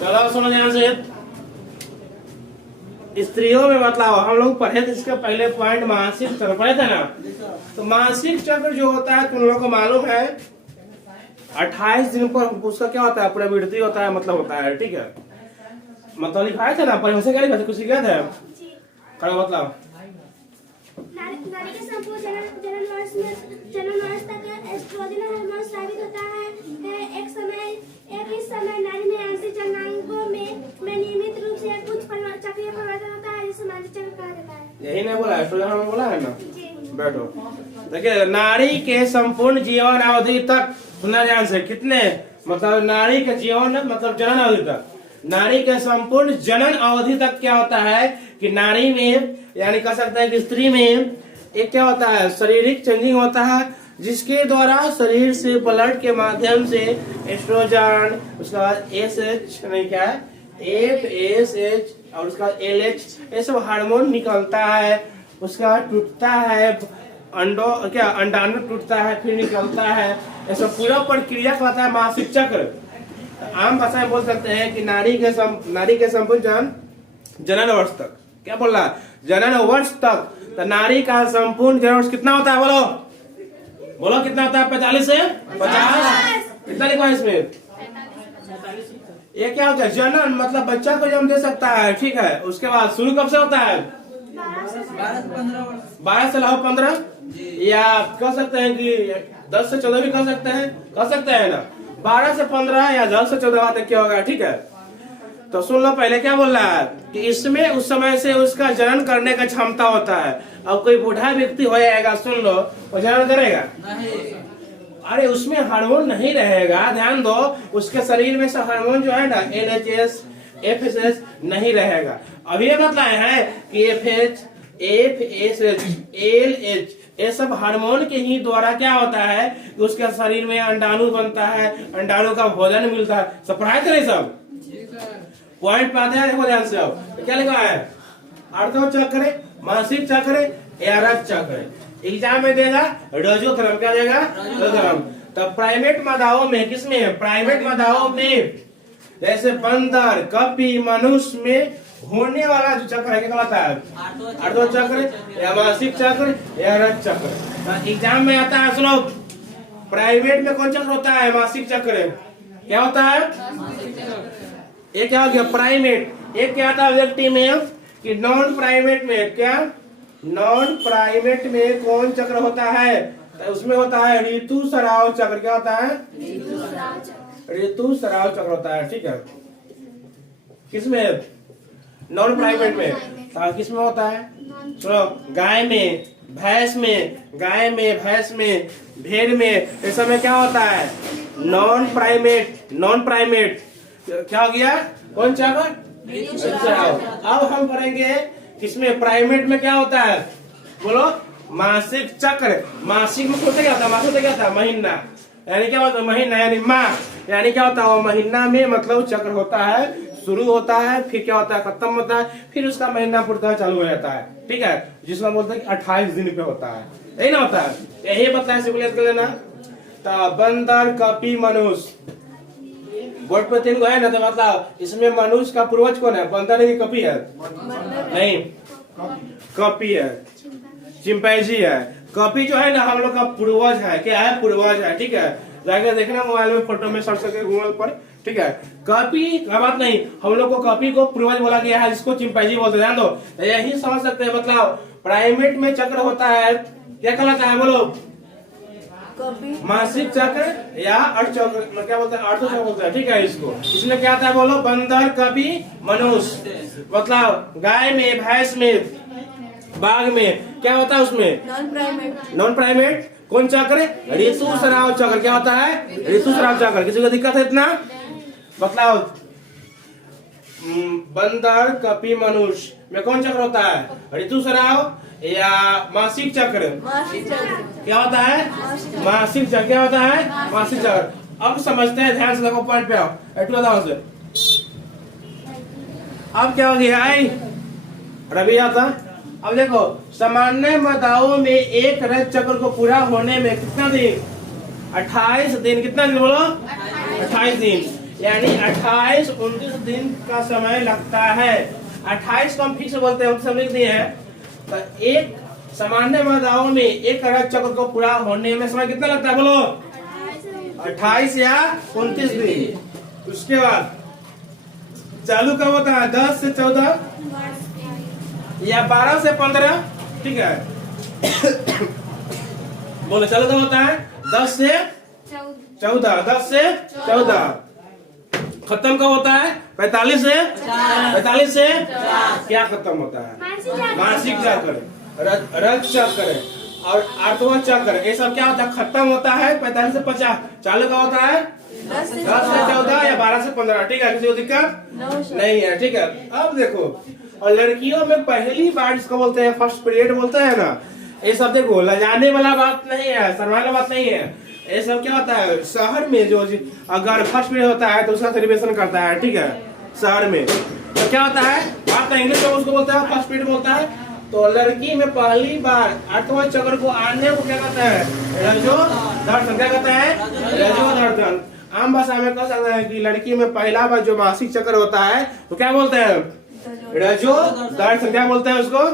चलो सुनो ध्यान से। स्त्रियों में मतलब हम लोग पढ़े थे इसके पहले पॉइंट मासिक चक्र पढ़े थे ना। तो मासिक चक्र जो होता है तुम लोगों को मालूम है 28 दिन पर उसका क्या होता है, प्रवृत्ति होता है, मतलब होता है, ठीक है। मतलब लिखाए थे ना पर उसे क्या लिखा था, कुछ लिखा था क्या मतलब नारी के संपूर्ण जन्म वर्ष तक एस्ट्रोजन हार्मोन स्रावित होता है। एक ही समय नारी में आंशिक जनांगों में नियमित रूप से कुछ चक्रीय परिवर्तन होता है जिसे मासिक चक्र कहा जाता है। यही नहीं बोला एस्ट्रोजन हार्मोन बोला है ना। बैठो। देखिए नारी के संपूर्ण जीवन अवधि तक सुना ध्यान से, कितने मतलब नारी के जीवन मतलब जनन अवधि तक, नारी के संपूर्ण जनन अवधि तक क्या होता है कि नारी में यानी कह सकते हैं कि स्त्री में एक क्या होता है, शारीरिक चेंजिंग होता है जिसके द्वारा शरीर से ब्लड के माध्यम से एस्ट्रोजन, उसके बाद एसएच नहीं क्या है एफएसएच और उसका एलएच ये सब हार्मोन निकलता है। उसका टूटता है अंडो क्या अंडाणु टूटता है फिर निकलता है, ऐसा पूरा प्रक्रिया कहलाता है मासिक चक्र। आम भाषा में बोल सकते हैं कि नारी के संपूर्ण जनन वर्ष तक, क्या बोल रहा है, जनन वर्ष तक। तो नारी का संपूर्ण जनन वर्ष कितना होता है, बोलो कितना होता है, 45 से 50 कितना लिखा है इसमें। ये क्या होता है, जनन मतलब बच्चा को जन्म दे सकता है, ठीक है। उसके बाद शुरू कब से होता है, 12 से 15 या कह सकते हैं कि 10 से 14 भी कह सकते हैं ना। 12 से 15 या 10 से 14 तक क्या होगा, ठीक है। तो सुन लो पहले क्या बोल रहा है कि इसमें उस समय से उसका जनन करने का क्षमता होता है। अब कोई बूढ़ा व्यक्ति हो जाएगा, सुन लो, वो जनन करेगा नहीं। अरे उसमें हार्मोन नहीं रहेगा, ध्यान दो, उसके शरीर में से हार्मोन जो है ना एलएचएस एफएसएस नहीं रहेगा। अब ये मतलब है कि एफएच एफएसएच एलएच ये सब हार्मोन के ही द्वारा क्या होता है कि उसके शरीर में अंडाणु बनता है, अंडाणु का भोजन मिलता है। सब पढ़ाई करें सब पॉइंट पे आते हैं, देखो ध्यान से। अब क्या लिखा है, आर्धव चक्र, मासिक चक्र, एरक चक्र। एग्जाम में देगा रजोधर्म, क्या देगा रजोधर्म। तो प्राइमेट मादाओं में किसमें है, प्राइमेट मादाओं में जैसे बंदर कपी मनुष्य में होने वाला जो चक्र है क्या कहलाता है, आर्धव चक्र या मासिक चक्र या एरक चक्र। एग्जाम में आता है, सुनो, प्राइमेट में कौन चक्र होता है, मासिक चक्र क्या होता है। एक क्या हो गया प्राइमेट, एक क्या था व्यक्ति में कि नॉन प्राइमेट में, क्या नॉन प्राइमेट में कौन चक्र होता है, तो उसमें होता है ऋतुस्राव चक्र। क्या होता है, ऋतुस्राव चक्र होता है, ठीक है। किसमें, नॉन प्राइमेट में। किसमें होता है, सुनो, गाय में, भैंस में, गाय में, भैंस में, भेड़ में, इस समय क्या होता है नॉन प्राइमेट क्या हो गया, कौन चक्र। अब हम पढ़ेंगे किसमें, प्राइमेट में क्या होता है, बोलो मासिक चक्र। मासिक में होता क्या था, मासिक होता क्या था, महीना, यानी क्या होता है महीना यानी माह, यानी क्या होता है वो महीना में मतलब चक्र होता है, शुरू होता है फिर क्या होता है खत्म होता है, फिर उसका महीना पूर्णतः चालू हो जाता है, ठीक है। जिसमें बोलते हैं कि 28 दिन पे होता है, यही ना होता है, यही बताया सिमुलेट कर लेना। तो बंदर कपी मनुष्य बोर्ड पे 3 है ना, तो मतलब इसमें मनुष्य का पूर्वज कौन है, बंदर है कि कपी है, नहीं कपी है, चिंपैंजी है। कपी जो है ना हम लोग का पूर्वज है, क्या है, पूर्वज है, ठीक है। जाकर देखना मोबाइल में फोटो में सर्च करके गूगल पर, ठीक है। कपी का बात नहीं, हम लोग को कपी को पूर्वज बोला गया है, जिसको चिंपैंजी बोलते हैं, ध्यान दो। यही समझ सकते हैं, मतलब प्राइमेट में चक्र होता है, क्या कहलाता है, बोलो मासिक चक्र या अर्ध चक्र, क्या बोलते हैं, अर्ध चक्र बोलते हैं, ठीक है। इसको इसमें क्या आता है, बोलो बंदर कपी मनुष्य, मतलब गाय में, भैंस में, बाघ में क्या होता है, उसमें नॉन प्राइमेट कौन चक्र, ऋतुस्राव चक्र। क्या होता है, ऋतुस्राव चक्र। किसी को दिक्कत है इतना, मतलब बंदर कपी मनुष्य में कौन चक्र होता है, ऋतुस्राव या मासिक चक्र। क्या होता है, मासिक चक्र। क्या होता है, मासिक चक्र। अब समझते हैं, ध्यान से देखो पॉइंट पे आओ, से अब क्या हो गया, रवि आता। अब देखो सामान्य मादाओं में एक रज चक्र को पूरा होने में कितना दिन, 28 दिन, कितना दिन बोलो, 28 दिन, यानी 28-29 दिन का समय लगता है। 28 को हम फिक्स बोलते हैं, हम लिख दिए हैं। तो एक सामान्य मादाओं में एक रक्त चक्र को पूरा होने में समय कितना लगता है बोलो? 28 या 29 दिन। उसके बाद चालू कब होता है? 10 से 14 या 12 से 15, ठीक है। बोलो चालू कब होता है? 10 से 14, 10 से 14। खत्म कब होता है? 45 से 45 से क्या खत्म होता है? मासिक चक्र, रक्त चक्र और आठवां चक्र, ये सब क्या होता है? खत्म होता है 45 से 50। चालू का होता है 10 से 14 या 12 से 15, ठीक है। किसी को दिक्कत नहीं है, ठीक है। अब देखो, और लड़कियों में पहली बार जिसको बोलते हैं फर्स्ट पीरियड बोलते हैं ना, ये सब देखो लजाने वाला बात नहीं है, शर्माने वाला बात नहीं है। ये सब क्या होता है, शहर में जो अगर फर्स्ट पीरियड होता है तो उसका सेलिब्रेशन करता है, ठीक है, शहर में। तो क्या होता है, बात इंग्लिश में उसको बोलता है फर्स्ट पीरियड बोलता है। तो लड़की में पहली बार आठवां चक्र को आने को क्या कहता है? रजो दर्शन। क्या कहता है? रजो दर्शन। आम भाषा में कह सकते हैं कि लड़की में पहला बार जो मासिक चक्र होता है तो क्या बोलते हैं? रजो दर्शन। क्या बोलते हैं उसको?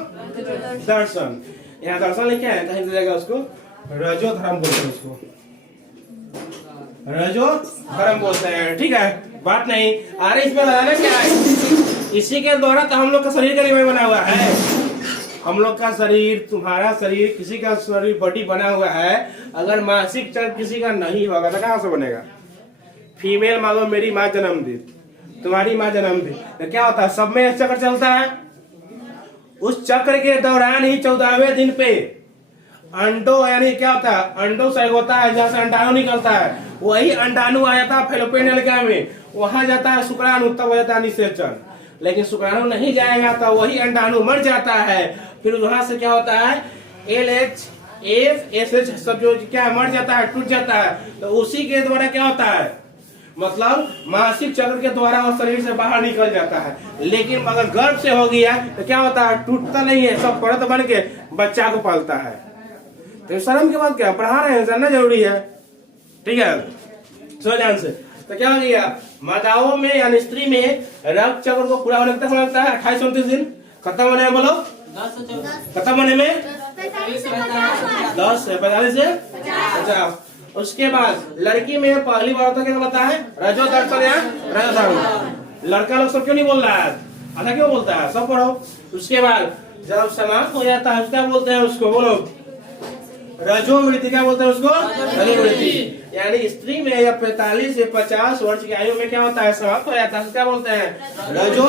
दर्शन। यहाँ दर्शन लिखे हैं, कहीं जाएगा उसको रजो धर्म बोलते हैं, उसको रजो धर्म बोलते हैं, ठीक है। बात नहीं अरे इसमें बताना क्या है, इसी के द्वारा तो हम लोग का शरीर का नियम बना हुआ है। हम लोग का शरीर, तुम्हारा शरीर, किसी का शरीर बॉडी बना हुआ है। अगर मासिक चक्र किसी का नहीं होगा तो कहाँ से बनेगा? फीमेल मान लो मेरी माँ जन्म दी, तुम्हारी माँ जन्म दी, तो क्या होता है? सब में चक्र चलता है। उस चक्र के दौरान ही 14वें दिन पे अंडो, यानी क्या होता है? अंडो से होता है जहाँ से अंडाणु निकलता है, वही अंडाणु आ जाता है फैलोपियन नलिका में, वहां जाता है शुक्राणु, तब हो जाता है निषेचन। लेकिन शुक्राणु नहीं जाएगा तो वही अंडाणु मर जाता है। फिर वहां से क्या होता है? LH FSH सब जो क्या मर जाता है, टूट जाता है। तो उसी के द्वारा क्या होता है, मतलब मासिक चक्र के द्वारा वो शरीर से बाहर निकल जाता है। लेकिन अगर गर्भ से हो गया तो क्या होता है? टूटता नहीं है, सब परत बन के बच्चा को पालता है। तो शर्म के बाद क्या पढ़ा रहे हैं, जानना जरूरी है, ठीक है। सो ध्यान से। तो क्या हो गया, मादाओं में यानी स्त्री में रक्त चक्र को पूरा होने तक लगता है 28-29 दिन। खत्म होने में बोलो खत्म होने में 10 से 45 से 50। उसके बाद लड़की में पहली बार होता क्या होता है? रजो दर्शन या रजो धर्म। लड़का लोग सब क्यों नहीं बोल रहा है? आधा क्यों बोलता है? सब पढ़ो। उसके बाद जब समाप्त हो जाता है क्या बोलते हैं उसको? बोलो रजो वृत्ति। क्या बोलते हैं उसको? रजो वृत्ति। यानी स्त्री में या 45 से 50 वर्ष की आयु में क्या होता है? समाप्त हो जाता है, क्या बोलते हैं? रजो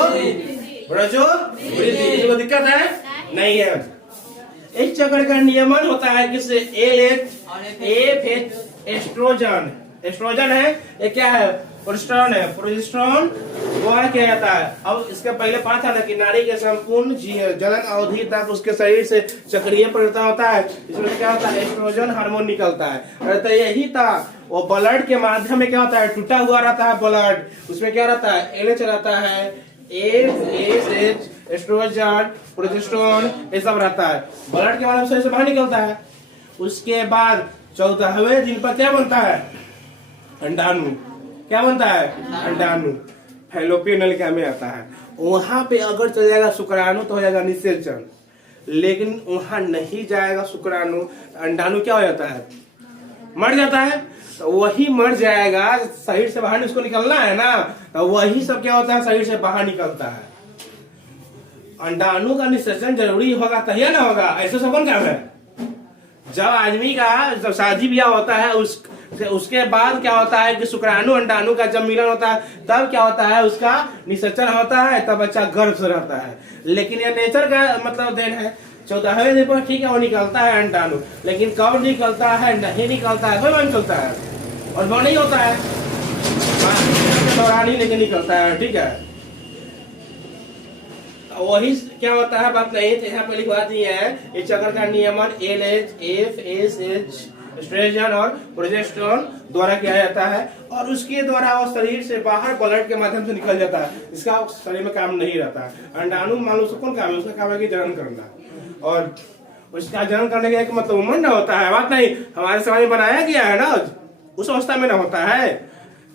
वृत्ति। किसी को दिक्कत है? नहीं है। इस चक्र का नियमन होता है किससे? LH oestrogen. एस्ट्रोजन है, ये क्या है? प्रोजेस्टेरोन है। प्रोजेस्टेरोन द्वारा किया जाता है। अब इसके पहले पता था ना कि नारी के संपूर्ण जनन अवधि तक उसके शरीर से चक्रीय परिवर्तन होता है। इसमें क्या होता है? एस्ट्रोजन हार्मोन निकलता है। अरे तो यही था, वो ब्लड के माध्यम में क्या होता है? टूटा हुआ रहता है ब्लड, उसमें क्या रहता है? LH रहता है, FSH, एस्ट्रोजन, प्रोजेस्टेरोन, ये सब रहता है। ब्लड के माध्यम से बाहर निकलता है। उसके बाद 14वें दिन पर क्या बनता है? अंडाणु। क्या बनता है? अंडाणु फैलोपियन नलिका में आता है। वहां पे अगर चल जाएगा शुक्राणु तो हो जाएगा निषेचन, लेकिन वहां नहीं जाएगा शुक्राणु, अंडाणु क्या हो जाता है? मर जाता है। तो वही मर जाएगा, शरीर से बाहर उसको निकलना है ना, तो वही सब क्या होता है? शरीर से बाहर निकलता है। अंडाणु का निषेचन जरूरी होगा तभी ना होगा, ऐसे सब कौन काम है? जब आदमी का जब शादी ब्याह होता है उसके बाद क्या होता है कि शुक्राणु अंडाणु का जब मिलन होता है तब क्या होता है? उसका निषेचन होता है, तब बच्चा गर्भ से रहता है। लेकिन ये नेचर का मतलब देन है। 14वें दिन पर ठीक है वो निकलता है अंडाणु, लेकिन कब निकलता है? नहीं निकलता है, कोई निकलता है और वो नहीं होता है दौरान ही, लेकिन निकलता है, ठीक है। वही क्या होता है? बात नहीं तो यहाँ पहली बात ये है, इस चक्र का नियमन LH FSH एस्ट्रोजन और प्रोजेस्टेरोन द्वारा किया जाता है और उसके द्वारा वो शरीर से बाहर ब्लड के माध्यम से निकल जाता है। इसका शरीर में काम नहीं रहता है। अंडाणु मान लो कौन काम है? उसका काम है कि जनन करना, और उसका जनन करने का एक मतलब उम्र न होता है। बात नहीं, हमारे समाज में बनाया गया है ना, उस अवस्था में ना होता है।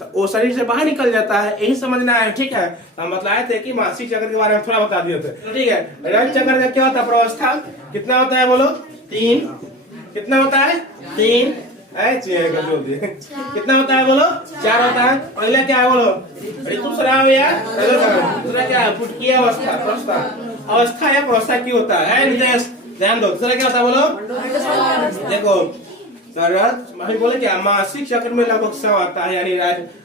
तो वो शरीर से बाहर निकल जाता है, यही समझना है, ठीक है। तो हम बताए थे कि मासिक चक्र के बारे में थोड़ा बता दिए थे, ठीक है। रज चक्र का क्या होता है, प्रवस्था कितना होता है बोलो, 3। कितना होता है, 3 कितना होता है बोलो, 4 होता है। पहले क्या है बोलो, ऋतुस्राव या दूसरा क्या है, फुटकी अवस्था, प्रवस्था अवस्था या प्रवस्था की होता है नितेश, ध्यान दो। दूसरा क्या होता है बोलो, देखो रज बोले क्या, मासिक चक्र में लगभग 100 आता है, यानी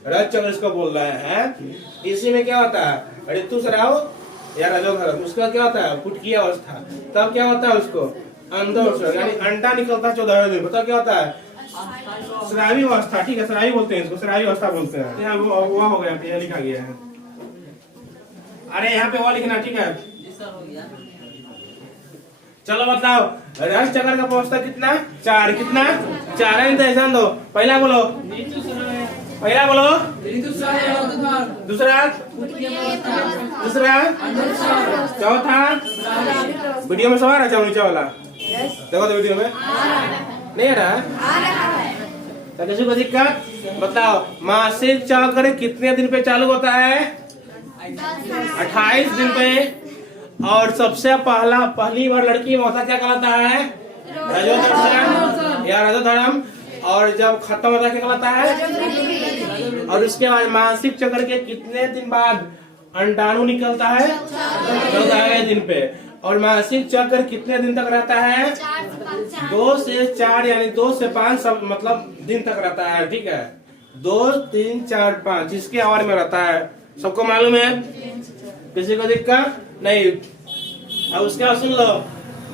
रज चक्र इसको बोल रहे हैं। इसी में क्या होता है, ऋतुस्राव या रजोधर्म, उसका क्या होता है, फुटकी अवस्था। तब क्या होता है उसको अंडोत्सर्ग, यानी अंडा निकलता है 14वें दिन, बताओ क्या होता है, स्रावी अवस्था, ठीक है। स्रावी बोलते हैं इसको, स्रावी अवस्था बोलते हैं। यहाँ वो हो गया, यहाँ लिखा गया है, अरे यहाँ पे वो लिखना, ठीक है। चलो बताओ, रज चक्र का प्रवस्था कितना, 4। कितना, 4 है। ध्यान दो, पहला बोलो, पहला बोलो, दूसरा, चौथा, वीडियो में सवार है नीचे वाला, देखो तो वीडियो में नहीं आ रहा, तो किसी को दिक्कत बताओ। मासिक चक्र कितने दिन पे चालू होता है, 28 दिन पे। और सबसे पहली बार लड़की में होता क्या कहलाता है, रजोधर्म या रजोधर्म। और जब खत्म होता क्या कहलाता है। और उसके बाद मासिक चक्र के कितने दिन बाद अंडाणु निकलता है, 14वें दिन पे। और मासिक चक्र कितने दिन तक रहता है, 2 से 4 यानी 2 से 5 सब मतलब दिन तक रहता है, ठीक है। 2, 3, 4, 5 इसके आवर में रहता है, सबको मालूम है, किसी को दिक्कत नहीं। अब उसके बाद सुन लो,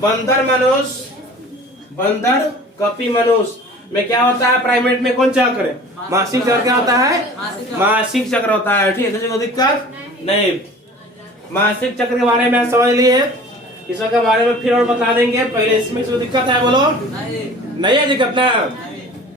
बंदर मनुष्य, बंदर कपी मनुष्य में क्या होता है, प्राइमेट में कौन चक्र, मासिक चक्र क्या होता है, मासिक चक्र होता है, ठीक है। किसी को दिक्कत नहीं। मासिक चक्र के बारे में समझ लिए, इसके बारे में फिर और बता देंगे। पहले इसमें दिक्कत है बोलो, नहीं है दिक्कत ना।